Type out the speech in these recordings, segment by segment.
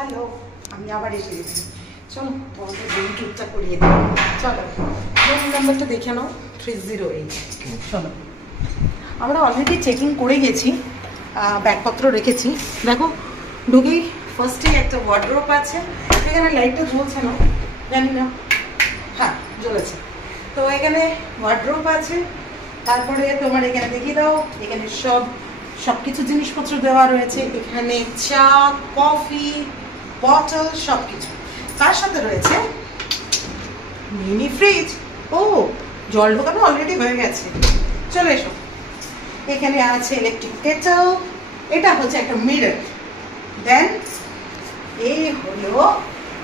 Hello, আমি আবার এসে গেছি। চলো তোমাদের রুম টুরটা করিয়ে দিই। চলো রুম নাম্বারটা দেখে নাও, 308। চলো, আমরা অলরেডি চেকিং করে গেছি, ব্যাগপত্র রেখেছি। দেখো ঢুকেই ফার্স্টেই একটা ওয়ার্ডরোব আছে। এখানে লাইটটা জ্বলছে না জানি না, হ্যাঁ জ্বলেছে। তো এখানে ওয়ার্ডরোব আছে। তারপরে তোমার এখানে দেখিয়ে দাও, এখানে সব কিছু জিনিসপত্র দেওয়া রয়েছে। এখানে চা, কফি, বটল সব কিছু। তার সাথে রয়েছে মিনি ফ্রিজ। ও, জল ঢোকানো অলরেডি হয়ে গেছে। চলে এসো। এখানে আছে ইলেকট্রিক কেটল। এটা হচ্ছে একটা মিরর। দেন এই হলো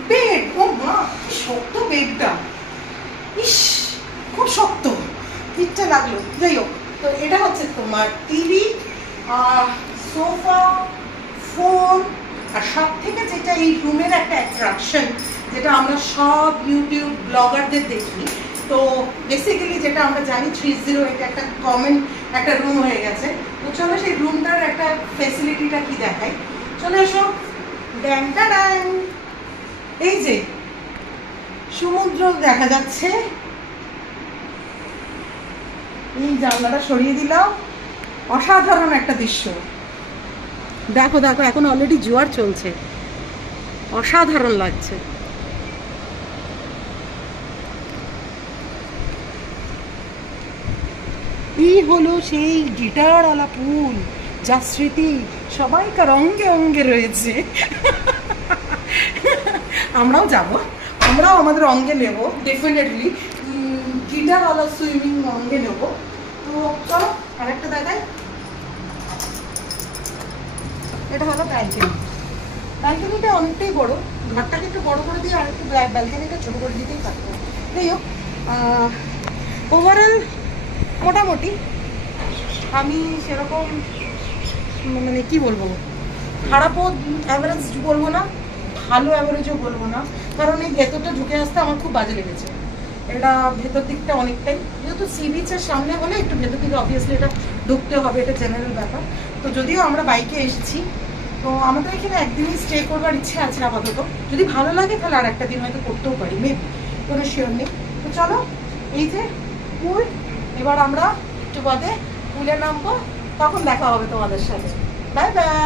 বেড। ও মা, শক্ত বেডটা, ইস খুব শক্ত, পিঠটা লাগলো। যাই হোক, তো এটা হচ্ছে তোমার টিভি, সোফা, ফোন। আর সব থেকে যেটা এই রুমের একটা অ্যাট্রাকশন, যেটা আমরা সব ইউটিউব ব্লগারদের দেখি, তো বেসিক্যালি যেটা আমরা জানি 308 একটা কমন একটা রুম হয়ে গেছে। তো চলো সেই রুমটার একটা ফেসিলিটিটা কি দেখাই। চলে এসো। ড্যাংটা ড্যাং, এই যে সমুদ্র দেখা যাচ্ছে। এই জানলাটা সরিয়ে দিলাম, অসাধারণ একটা দৃশ্য। দেখো দেখো, এখন অলরেডি জোয়ার চলছে, অসাধারণ লাগছে। এই হলো সেই গিটারওয়ালা পুল, যা স্মৃতি সবাইকার অঙ্গে অঙ্গে রয়েছে। আমরাও যাব, আমরাও আমাদের অঙ্গে নেব ডেফিনেটলি, গিটারওয়ালা সুইমিং অঙ্গে নেব। তো চলো আরেকটা দেখাই। এটা হলো ব্যালকনি। ব্যালকনিটা অনেকটাই বড়, ঘরটাকে একটু বড় করে দিয়ে আর একটু ব্যালকনিটা ছোট করে দিতেই পারতো। যাই হোক, ওভারঅল মোটামুটি আমি সেরকম মানে কি বলবো, খারাপও অ্যাভারেজ বলবো না, ভালো অ্যাভারেজও বলবো না, কারণ এই ভেতরটা ঢুকে আসতে আমার খুব বাজে লেগেছে। এটা ভেতর দিকটা অনেকটাই, যেহেতু সি বিচের সামনে হলে একটু ভেতর দিকে অবভিয়াসলি এটা ঢুকতে হবে, এটা জেনারেল ব্যাপার। তো যদিও আমরা বাইকে এসেছি, তো আমাদের এখানে একদিনই স্টে করবার ইচ্ছে আছে আপাতত। যদি ভালো লাগে তাহলে আর একটা দিন হয়তো করতেও পারি, মেবি, কোনো শিওর নেই। তো চলো, এই যে পুল, এবার আমরা একটু বাদে পুলে নামবো, তখন দেখা হবে তোমাদের সাথে। Bye bye.